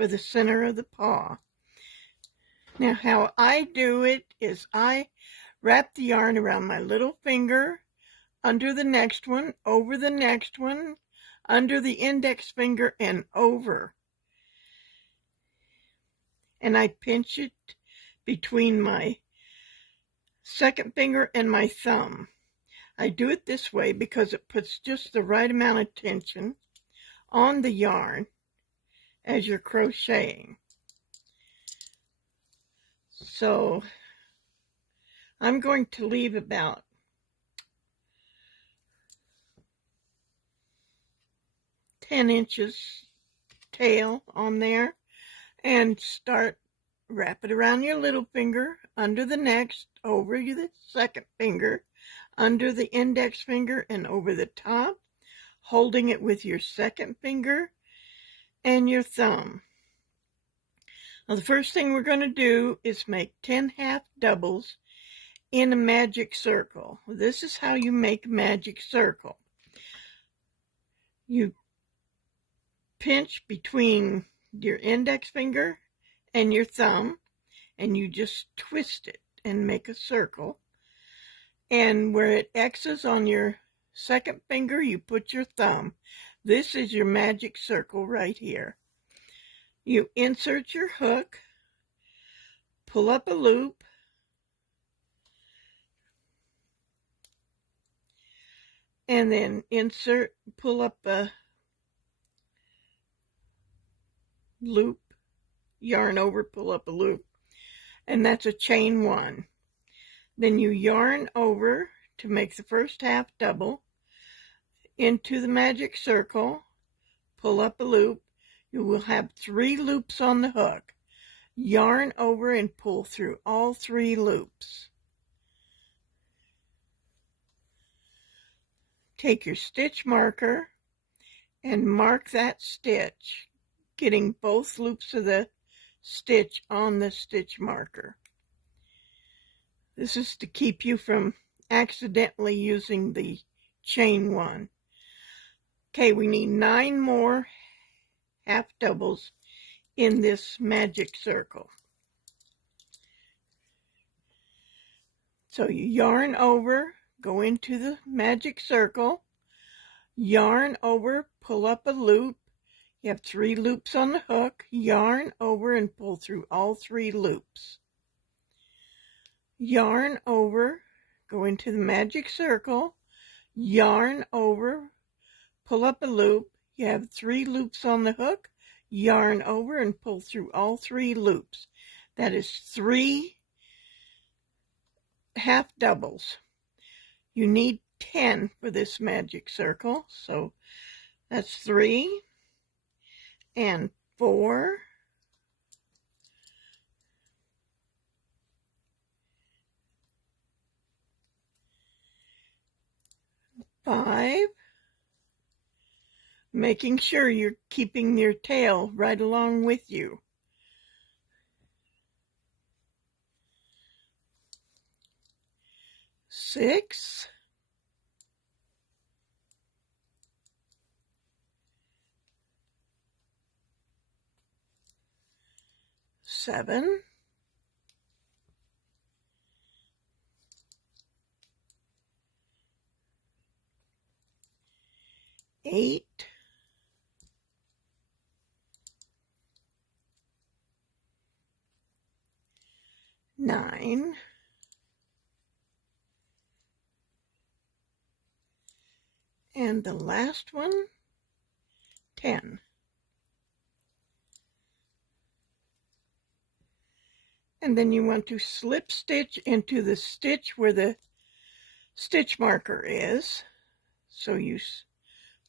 for the center of the paw. Now how I do it is I wrap the yarn around my little finger, under the next one, over the next one, under the index finger, and over. And I pinch it between my second finger and my thumb. I do it this way because it puts just the right amount of tension on the yarn as you're crocheting. So I'm going to leave about 10 inches tail on there and wrap it around your little finger, under the next, over the second finger, under the index finger, and over the top, holding it with your second finger and your thumb. Now the first thing we're going to do is make 10 half doubles in a magic circle. This is how you make a magic circle. You pinch between your index finger and your thumb, and you just twist it and make a circle. And where it X's on your second finger, you put your thumb. This is your magic circle right here. You insert your hook, pull up a loop, and then pull up a loop, yarn over, pull up a loop, and that's a chain one. Then you yarn over to make the first half double into the magic circle, pull up a loop. You will have 3 loops on the hook. Yarn over and pull through all 3 loops. Take your stitch marker and mark that stitch, getting both loops of the stitch on the stitch marker. This is to keep you from accidentally using the chain one. Okay, we need 9 more half doubles in this magic circle. So you yarn over, go into the magic circle, yarn over, pull up a loop. You have 3 loops on the hook, yarn over and pull through all 3 loops. Yarn over, go into the magic circle, yarn over, pull up a loop. You have 3 loops on the hook, yarn over and pull through all 3 loops. That is 3 half doubles. You need 10 for this magic circle, so that's 3 and 4 5, making sure you're keeping your tail right along with you. 6, 7, 8, 9, and the last one, 10. And then you want to slip stitch into the stitch where the stitch marker is. So you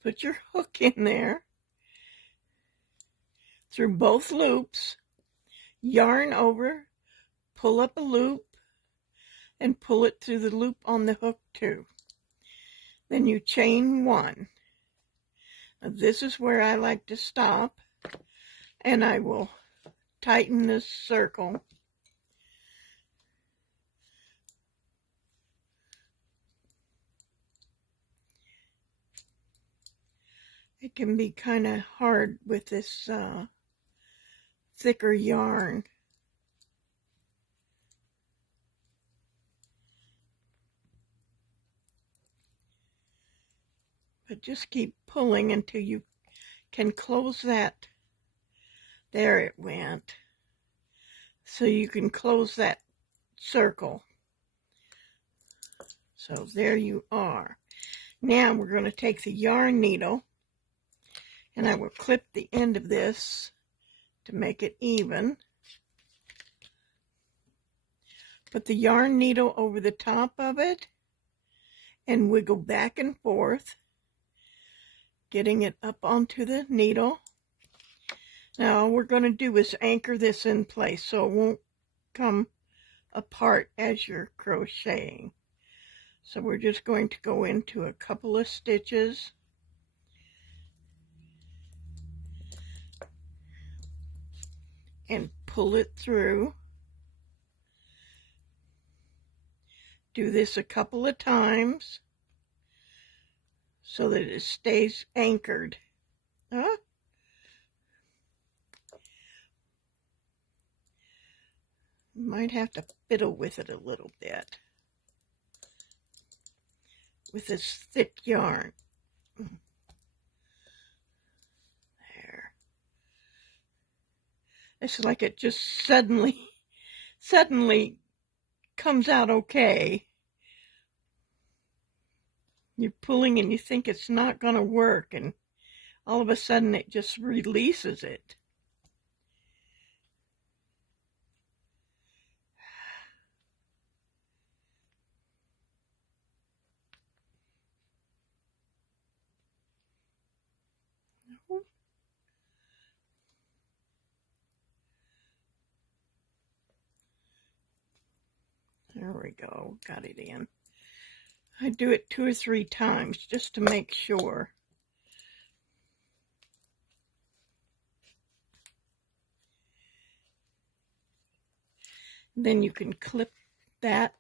put your hook in there through both loops, yarn over, pull up a loop, and pull it through the loop on the hook too. Then you chain 1. Now this is where I like to stop, and I will tighten this circle. It can be kind of hard with this thicker yarn. But just keep pulling until you can close that. There it went. So you can close that circle. So there you are. Now we're going to take the yarn needle, and I will clip the end of this to make it even. Put the yarn needle over the top of it and wiggle back and forth, getting it up onto the needle. Now all we're going to do is anchor this in place so it won't come apart as you're crocheting. So we're just going to go into a couple of stitches and pull it through. Do this a couple of times so that it stays anchored. Huh? You might have to fiddle with it a little bit with this thick yarn. There. It's like it just suddenly comes out okay. You're pulling and you think it's not going to work, and all of a sudden it just releases it. There we go, got it in. I do it 2 or 3 times just to make sure. Then you can clip that.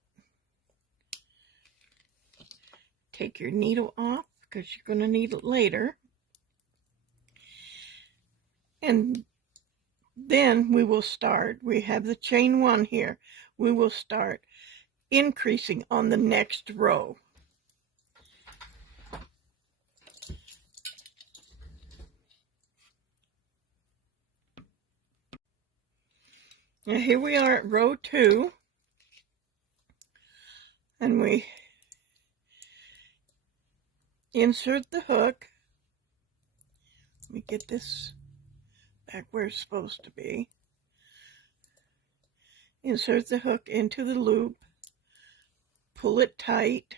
Take your needle off because you're going to need it later. And then we will start. We have the chain 1 here. We will start increasing on the next row. Now here we are at row 2, and we insert the hook. Let me get this back where it's supposed to be. Insert the hook into the loop, pull it tight,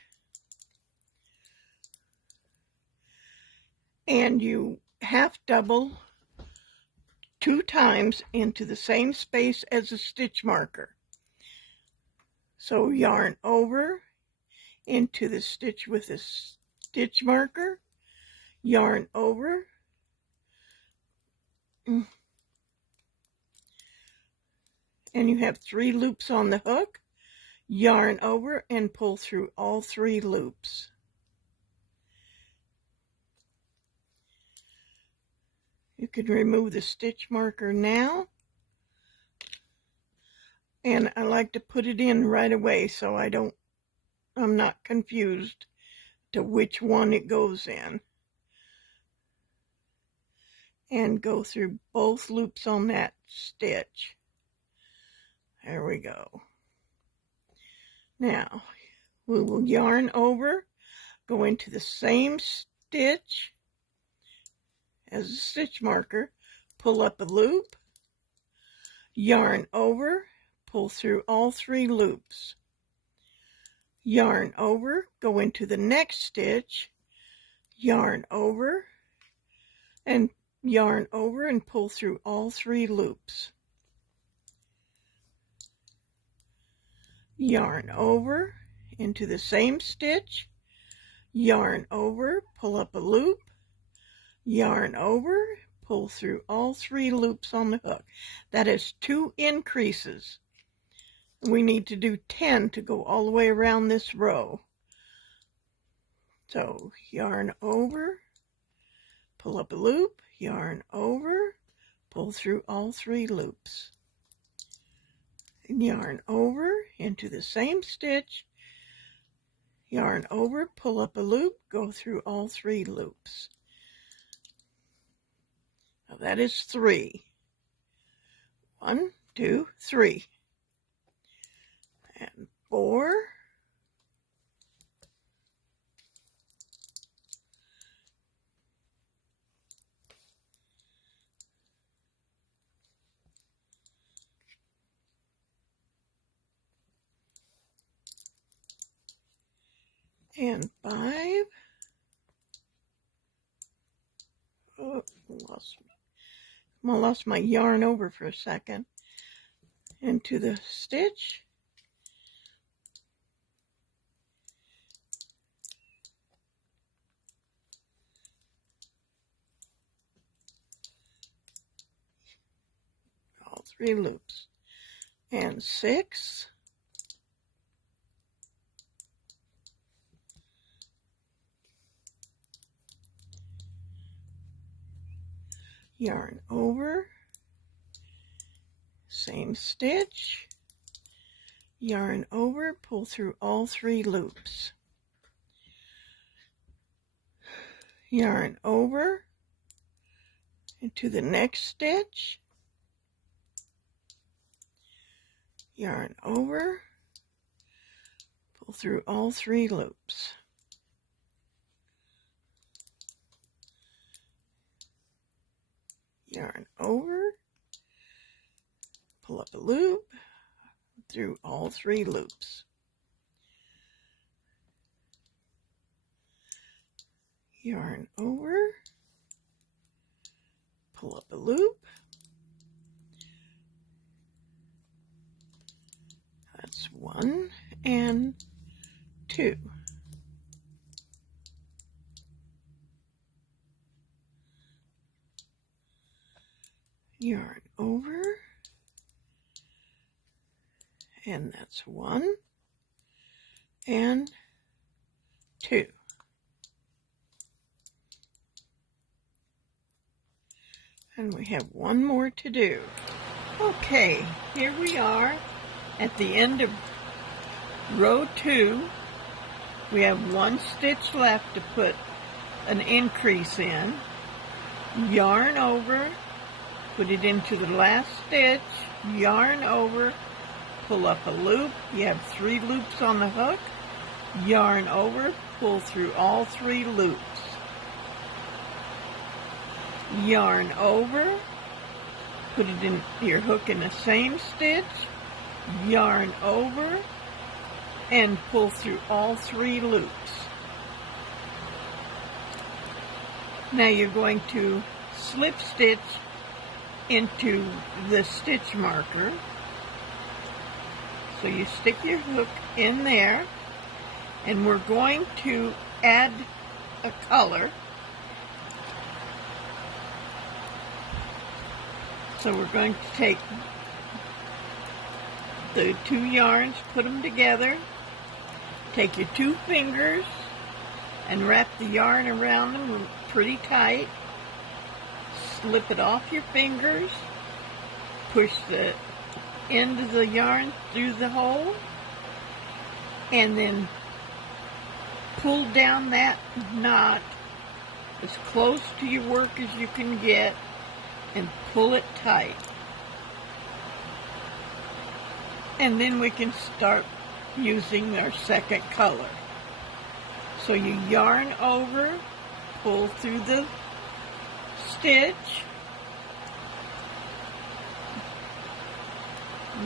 and you half double 2 times into the same space as a stitch marker. So yarn over into the stitch with a stitch marker, yarn over, and you have 3 loops on the hook, yarn over and pull through all 3 loops. You can remove the stitch marker now, and I like to put it in right away so I'm not confused to which one it goes in. And go through both loops on that stitch. There we go. Now we will yarn over, go into the same stitch as a stitch marker, pull up a loop, yarn over, pull through all 3 loops, yarn over, go into the next stitch, yarn over, and yarn over and pull through all 3 loops, yarn over into the same stitch, yarn over, pull up a loop, yarn over, pull through all 3 loops on the hook. That is 2 increases. We need to do 10 to go all the way around this row. So yarn over, pull up a loop, yarn over, pull through all 3 loops. Yarn over into the same stitch, yarn over, pull up a loop, go through all 3 loops. Now that is 3. 1, 2, 3. And 4. And 5. Oh, lost my yarn over for a second. Into the stitch. All 3 loops. And 6. Yarn over, same stitch, yarn over, pull through all 3 loops. Yarn over into the next stitch, yarn over, pull through all 3 loops. Yarn over, pull up a loop, through all 3 loops. Yarn over, pull up a loop. That's 1 and 2. Yarn over, and that's 1 and 2. And we have 1 more to do. Okay, here we are at the end of row 2. We have 1 stitch left to put an increase in. Yarn over, put it into the last stitch, yarn over, pull up a loop. You have 3 loops on the hook, yarn over, pull through all 3 loops. Yarn over, put it in your hook in the same stitch, yarn over, and pull through all 3 loops. Now you're going to slip stitch into the stitch marker. So you stick your hook in there, and we're going to add a color. So we're going to take the 2 yarns, put them together, take your 2 fingers and wrap the yarn around them pretty tight, slip it off your fingers, push the end of the yarn through the hole, and then pull down that knot as close to your work as you can get and pull it tight. And then we can start using our second color. So you yarn over, pull through the stitch,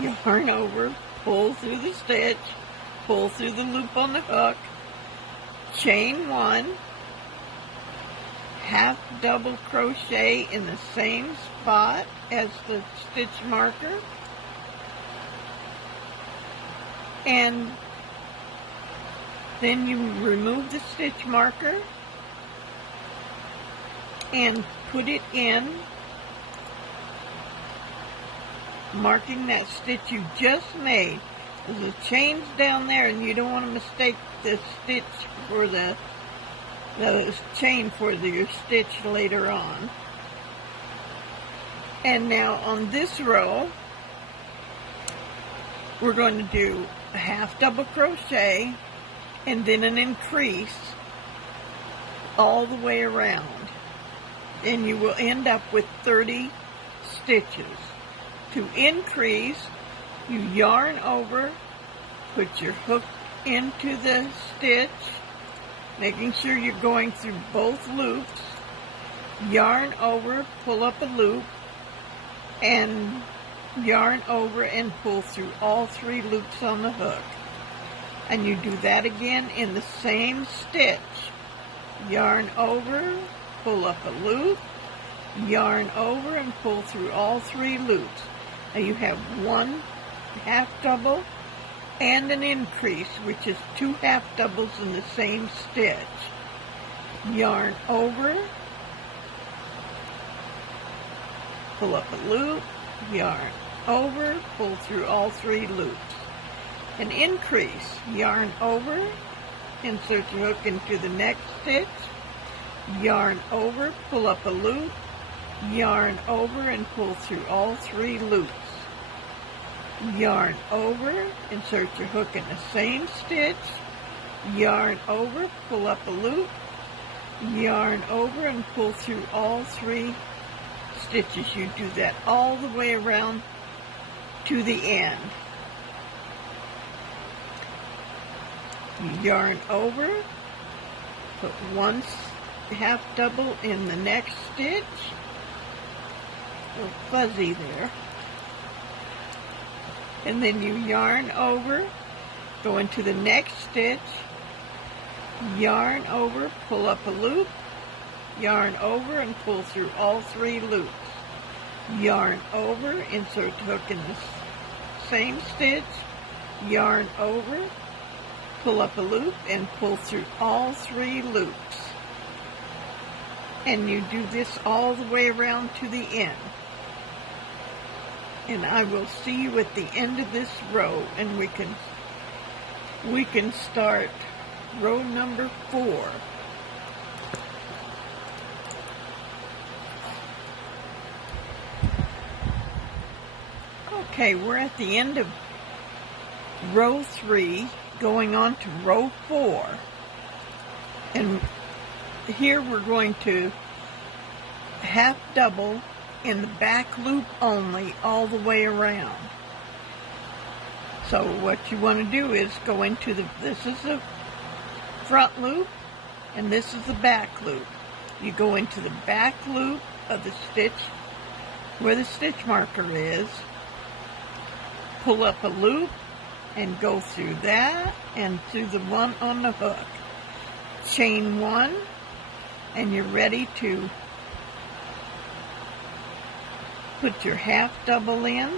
yarn over, pull through the stitch, pull through the loop on the hook, chain 1, half double crochet in the same spot as the stitch marker, and then you remove the stitch marker and put it in, marking that stitch you just made. There's a chains down there, and you don't want to mistake the stitch for the chain for your stitch later on. And now on this row, we're going to do a half double crochet and then an increase all the way around. And you will end up with 30 stitches. To increase, you yarn over, put your hook into the stitch, making sure you're going through both loops, yarn over, pull up a loop, and yarn over and pull through all 3 loops on the hook. And you do that again in the same stitch. Yarn over, pull up a loop, yarn over and pull through all 3 loops. Now you have 1 half double and an increase, which is 2 half doubles in the same stitch. Yarn over, pull up a loop, yarn over, pull through all 3 loops. An increase, yarn over, insert your hook into the next stitch, yarn over, pull up a loop, yarn over and pull through all 3 loops. Yarn over, insert your hook in the same stitch, yarn over, pull up a loop, yarn over and pull through all 3 stitches. You do that all the way around to the end. You yarn over, put 1 half double in the next stitch, a little fuzzy there, and then you yarn over, go into the next stitch, yarn over, pull up a loop, yarn over and pull through all 3 loops. Yarn over, insert hook in the same stitch, yarn over, pull up a loop and pull through all 3 loops. And you do this all the way around to the end. And I will see you at the end of this row, and we can start row number 4. Okay, we're at the end of row 3, going on to row 4. And here we're going to half double in the back loop only all the way around. So what you want to do is go into this is the front loop and this is the back loop. You go into the back loop of the stitch where the stitch marker is, pull up a loop and go through that and through the one on the hook. Chain 1 and you're ready to put your half double in.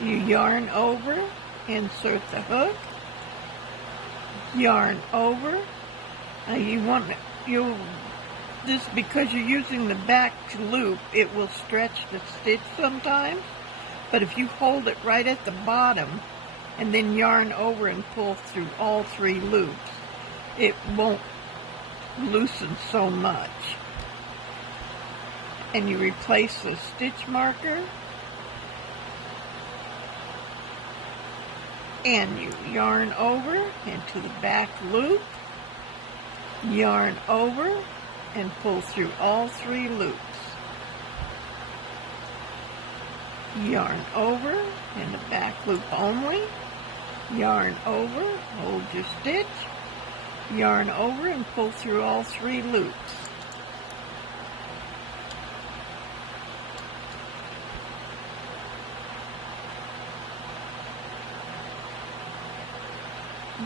You yarn over, insert the hook, yarn over. Now this because you're using the back loop, it will stretch the stitch sometimes, but if you hold it right at the bottom and then yarn over and pull through all 3 loops, it won't loosen so much. And you replace the stitch marker and you yarn over into the back loop, yarn over and pull through all 3 loops. Yarn over in the back loop only, yarn over, hold your stitch, yarn over and pull through all 3 loops.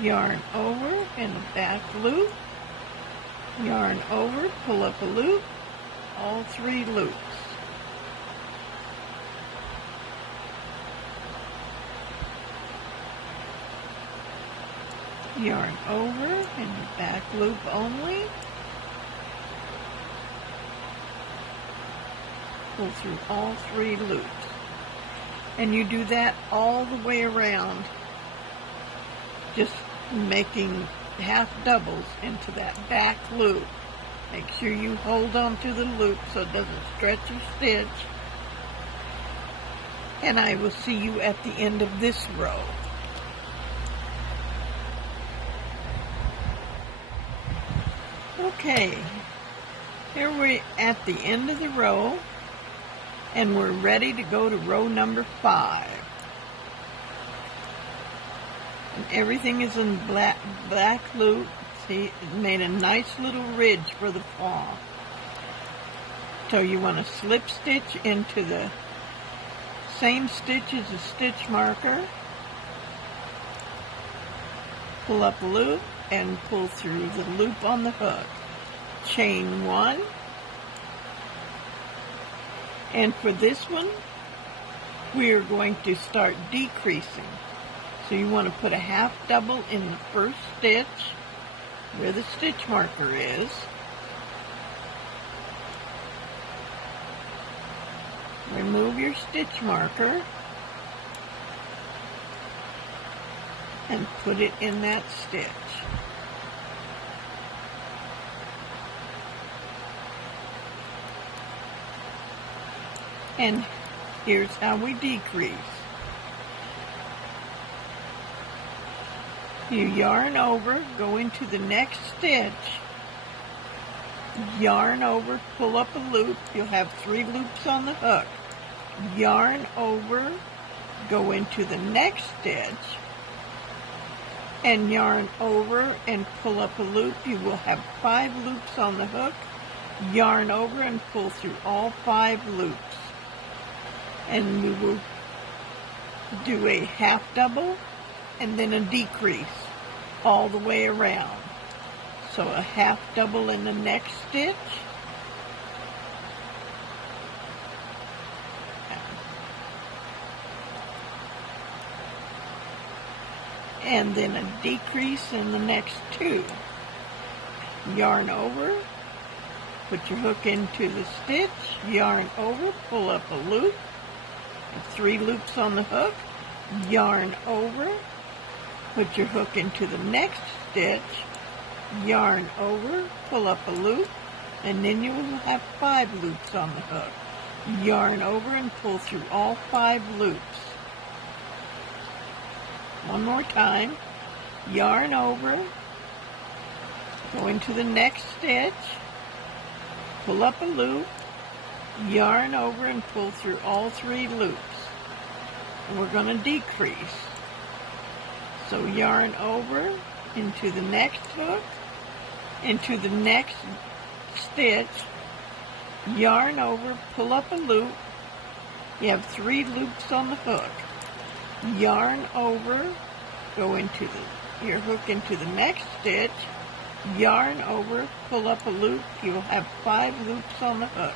Yarn over in the back loop, yarn over, pull up a loop, all 3 loops. Yarn over in the back loop only, pull through all 3 loops. And you do that all the way around, just making half doubles into that back loop. Make sure you hold on to the loop so it doesn't stretch your stitch. And I will see you at the end of this row. Okay, here we're at the end of the row, and we're ready to go to row number 5. And everything is in black loop. See, it made a nice little ridge for the paw. So you want to slip stitch into the same stitch as the stitch marker. Pull up a loop and pull through the loop on the hook. Chain 1. And for this one, we are going to start decreasing. So you want to put a half double in the first stitch where the stitch marker is. Remove your stitch marker and put it in that stitch. And here's how we decrease. You yarn over, go into the next stitch, yarn over, pull up a loop. You'll have 3 loops on the hook. Yarn over, go into the next stitch, and yarn over and pull up a loop. You will have 5 loops on the hook. Yarn over and pull through all 5 loops. And we will do a half double and then a decrease all the way around. So a half double in the next stitch, and then a decrease in the next 2. Yarn over, put your hook into the stitch, yarn over, pull up a loop, 3 loops on the hook, yarn over, put your hook into the next stitch, yarn over, pull up a loop, and then you will have 5 loops on the hook. Yarn over and pull through all 5 loops. One more time. Yarn over, go into the next stitch, pull up a loop, yarn over and pull through all 3 loops. And we're going to decrease. So yarn over into the next hook, into the next stitch, yarn over, pull up a loop. You have 3 loops on the hook. Yarn over, go into your hook into the next stitch, yarn over, pull up a loop. You will have 5 loops on the hook.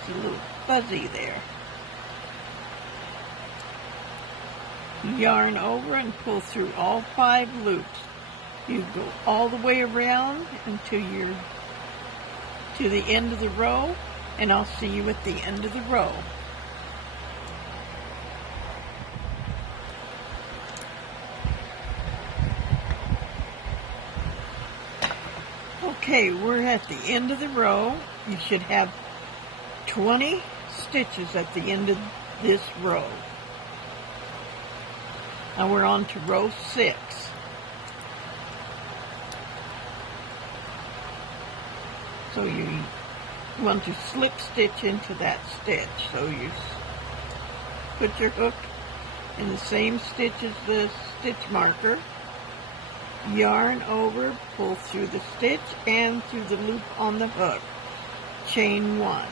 It's a little fuzzy there. Yarn over and pull through all 5 loops. You go all the way around until you're to the end of the row, and I'll see you at the end of the row. Okay, we're at the end of the row. You should have 20 stitches at the end of this row. Now we're on to row 6. So you want to slip stitch into that stitch. So you put your hook in the same stitch as the stitch marker, yarn over, pull through the stitch and through the loop on the hook. Chain 1.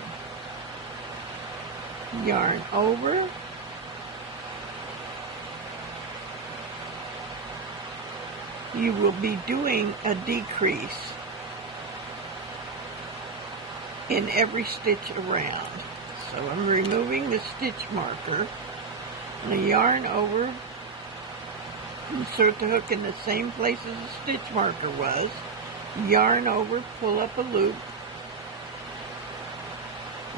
Yarn over, you will be doing a decrease in every stitch around. So I'm removing the stitch marker, and I yarn over, insert the hook in the same place as the stitch marker was, yarn over, pull up a loop,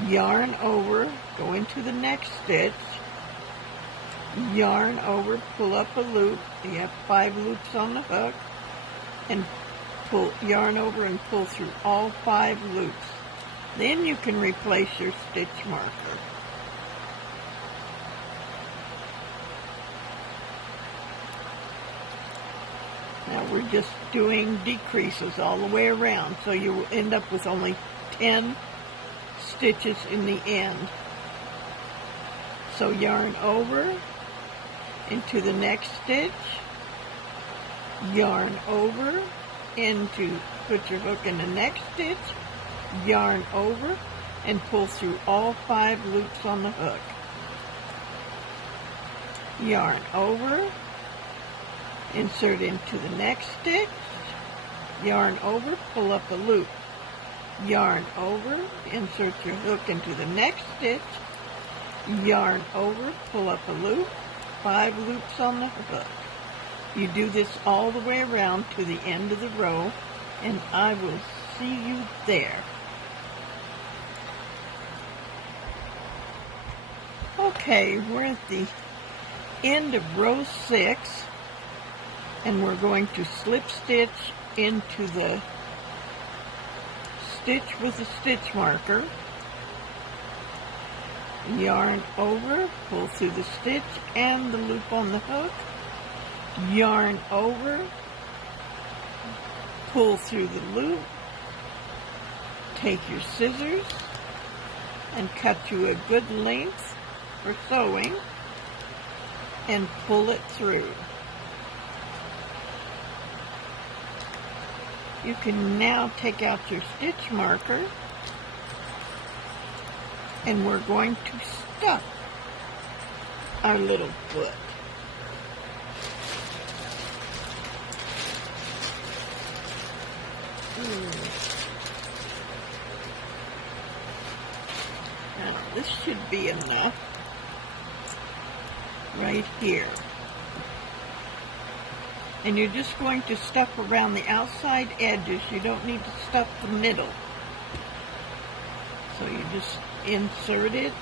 yarn over, go into the next stitch, yarn over, pull up a loop. You have 5 loops on the hook, and yarn over and pull through all 5 loops. Then you can replace your stitch marker. Now we're just doing decreases all the way around, so you will end up with only 10 stitches in the end. So yarn over into the next stitch, yarn over into, put your hook in the next stitch, yarn over, and pull through all 5 loops on the hook. Yarn over, insert into the next stitch, yarn over, pull up a loop, yarn over, insert your hook into the next stitch, yarn over, pull up a loop, 5 loops on the hook. You do this all the way around to the end of the row, and I will see you there. Okay, we're at the end of row 6, and we're going to slip stitch into the stitch with the stitch marker, yarn over, pull through the stitch and the loop on the hook, yarn over, pull through the loop, take your scissors and cut you a good length for sewing and pull it through. You can now take out your stitch marker, and we're going to stuff our little foot. Now this should be enough right here. And you're just going to stuff around the outside edges. You don't need to stuff the middle. So you just insert it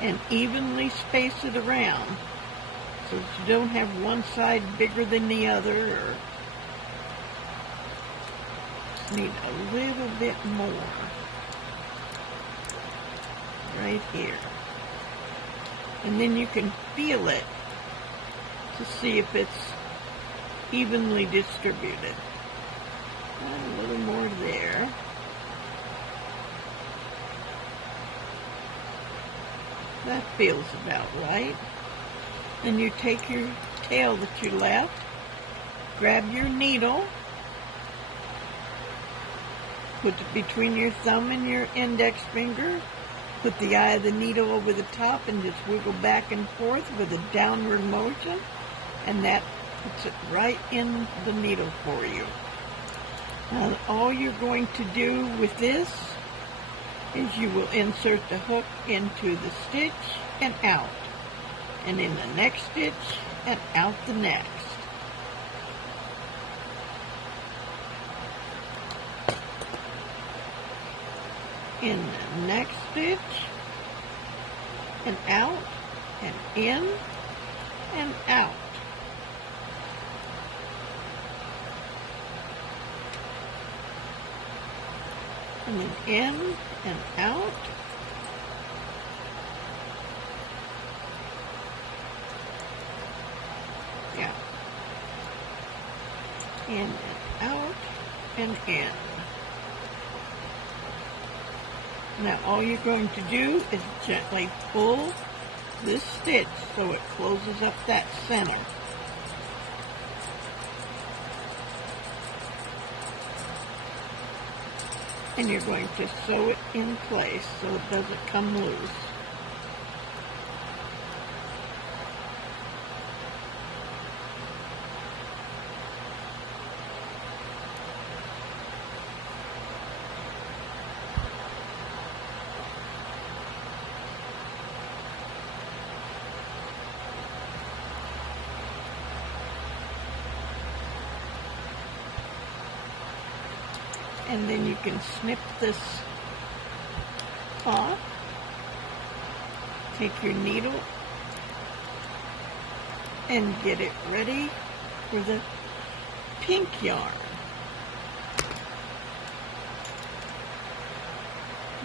and evenly space it around so that you don't have one side bigger than the other, or need a little bit more right here. And then you can feel it to see if it's evenly distributed. A little more there. That feels about right. Then you take your tail that you left, grab your needle, put it between your thumb and your index finger, put the eye of the needle over the top and just wiggle back and forth with a downward motion, and that puts it right in the needle for you. Now all you're going to do with this is you will insert the hook into the stitch and out, and in the next stitch and out the next. In the next stitch and out and in and out. And then in and out. Yeah. In and out and in. Now all you're going to do is gently pull this stitch so it closes up that center. And you're going to sew it in place so it doesn't come loose. And then you can snip this off. Take your needle and get it ready for the pink yarn.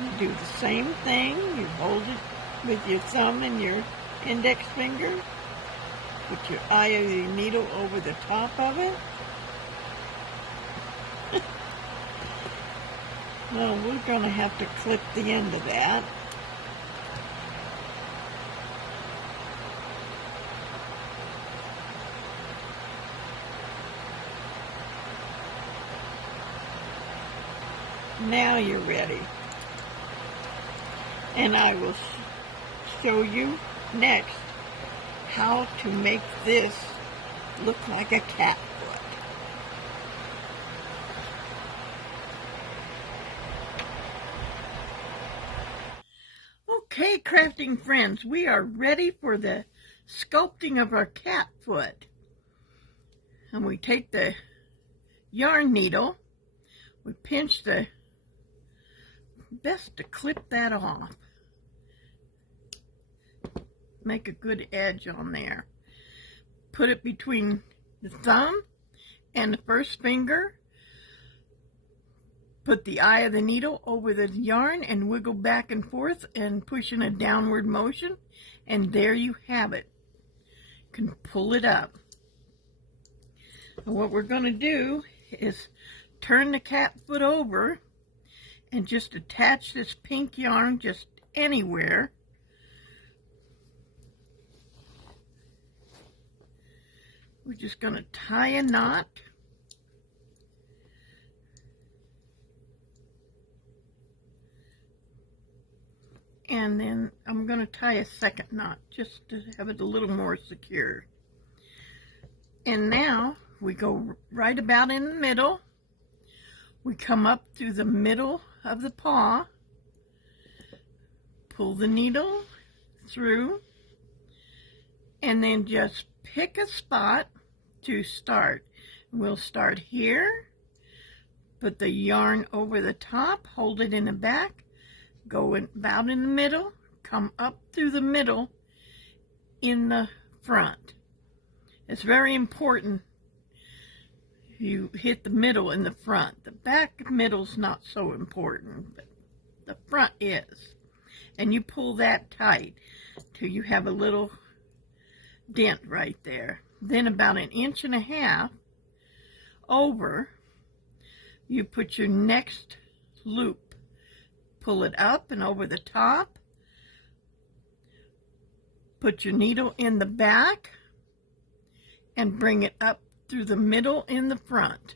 You do the same thing. You hold it with your thumb and your index finger. Put your eye of your needle over the top of it. Well, we're going to have to clip the end of that. Now you're ready. And I will show you next how to make this look like a cat foot. Okay, crafting friends, we are ready for the sculpting of our cat foot. And we take the yarn needle, we pinch the, best to clip that off. Make a good edge on there. Put it between the thumb and the first finger. Put the eye of the needle over the yarn and wiggle back and forth and push in a downward motion. And there you have it. You can pull it up. And what we're going to do is turn the cat foot over and just attach this pink yarn just anywhere. We're just going to tie a knot. And then I'm going to tie a second knot just to have it a little more secure. And now we go right about in the middle. We come up through the middle of the paw, pull the needle through, and then just pick a spot to start. We'll start here, put the yarn over the top, hold it in the back, go about in the middle, come up through the middle in the front. It's very important you hit the middle in the front. The back middle's not so important, but the front is. And you pull that tight till you have a little dent right there. Then about 1.5 inches over, you put your next loop. Pull it up and over the top. Put your needle in the back and bring it up through the middle in the front.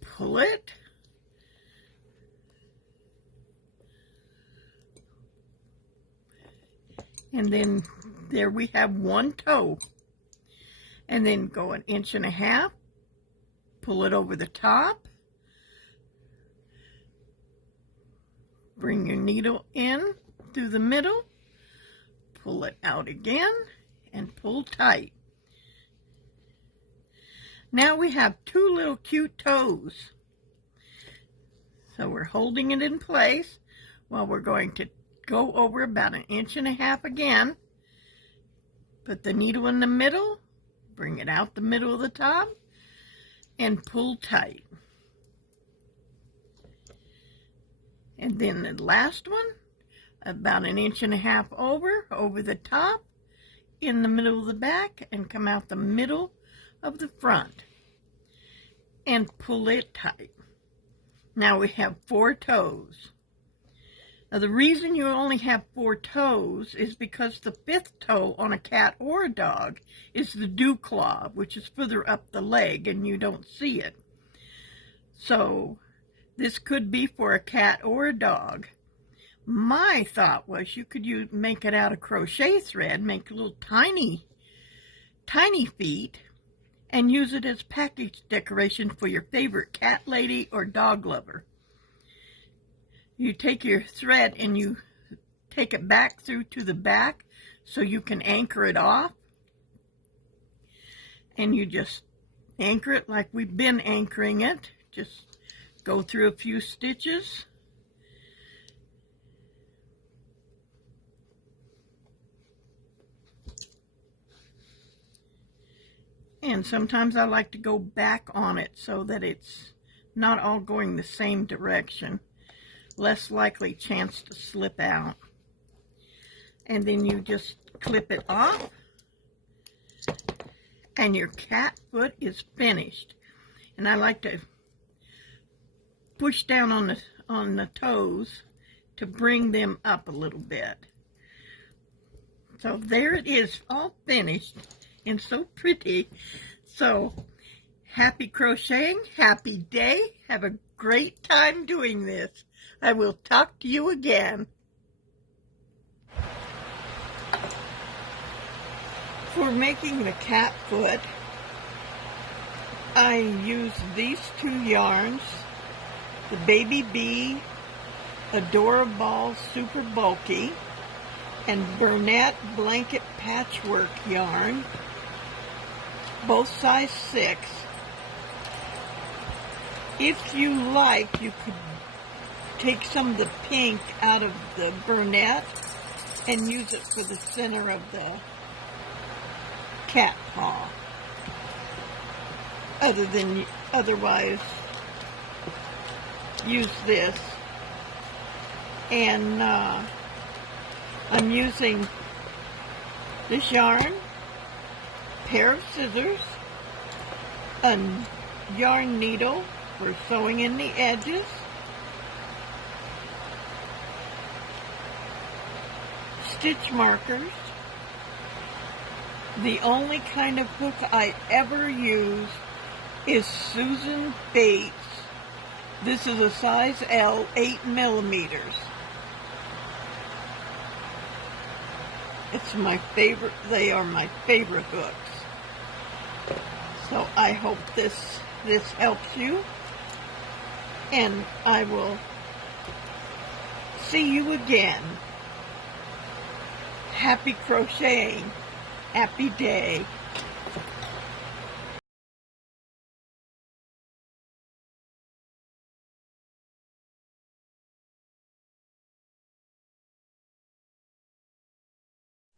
Pull it. And then there we have one toe. And then go 1.5 inches, pull it over the top, bring your needle in through the middle, pull it out again, and pull tight. Now we have 2 little cute toes. So we're holding it in place while we're going to go over about 1.5 inches again. Put the needle in the middle, bring it out the middle of the top, and pull tight. And then the last one, about 1.5 inches over the top, in the middle of the back, and come out the middle of the front. And pull it tight. Now we have 4 toes. Now the reason you only have 4 toes is because the 5th toe on a cat or a dog is the dew claw, which is further up the leg and you don't see it. So this could be for a cat or a dog. My thought was you could make it out of crochet thread, make little tiny feet, and use it as package decoration for your favorite cat lady or dog lover. You take your thread and you take it back through to the back so you can anchor it off. And you just anchor it like we've been anchoring it. Just go through a few stitches. And sometimes I like to go back on it so that it's not all going the same direction. Less likely chance to slip out. And then you just clip it off, and your cat foot is finished. And I like to push down on the toes to bring them up a little bit. So there it is, all finished and so pretty. So happy crocheting, happy day. Have a great time doing this. I will talk to you again. For making the cat foot, I use these two yarns, the Baby Bee Adorable Super Bulky and Burnett Blanket Patchwork yarn, both size 6. If you like, you could take some of the pink out of the Burnett and use it for the center of the cat paw. Otherwise, use this. And I'm using this yarn, pair of scissors, a yarn needle for sewing in the edges, stitch markers. The only kind of hook I ever use is Susan Bates. This is a size L, 8 millimeters. It's my favorite. They are my favorite hooks. So I hope this helps you, and I will see you again. Happy crocheting. Happy day.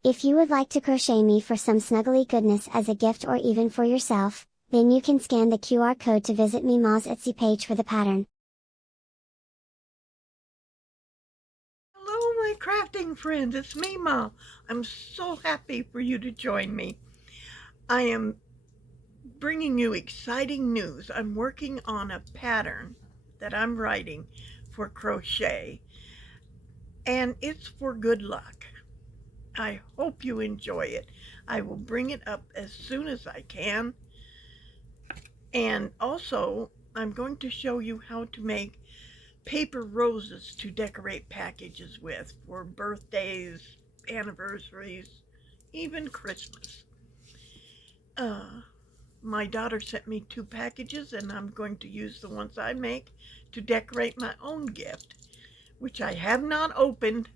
If you would like to crochet me for some snuggly goodness as a gift or even for yourself, then you can scan the QR code to visit Mima's Etsy page for the pattern. Hello, my crafting friends. It's Mima. I'm so happy for you to join me. I am bringing you exciting news. I'm working on a pattern that I'm writing for crochet, and it's for good luck. I hope you enjoy it. I will bring it up as soon as I can. And also, I'm going to show you how to make paper roses to decorate packages with for birthdays, anniversaries, even Christmas. My daughter sent me 2 packages, and I'm going to use the ones I make to decorate my own gift, which I have not opened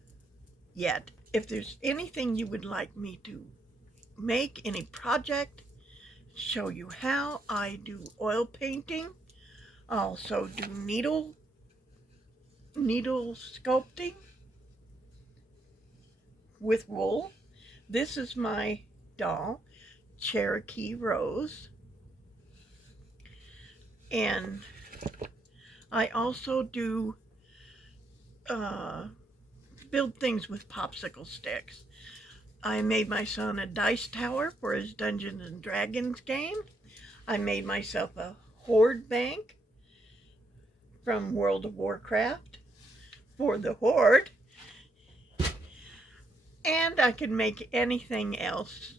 yet. If there's anything you would like me to make, any project, show you how, I do oil painting. I also do needle sculpting with wool. This is my doll, Cherokee Rose. And I also do build things with popsicle sticks. I made my son a dice tower for his Dungeons and Dragons game. I made myself a horde bank from World of Warcraft for the horde. And I can make anything else.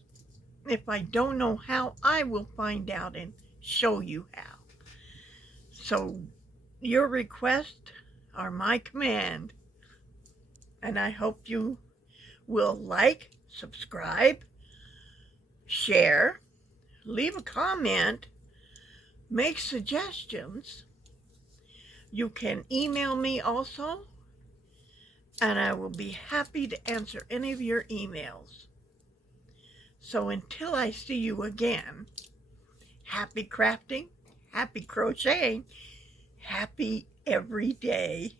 If I don't know how, I will find out and show you how. So your requests are my command. And I hope you will like, subscribe, share, leave a comment, make suggestions. You can email me also, and I will be happy to answer any of your emails. So until I see you again, happy crafting, happy crocheting, happy every day.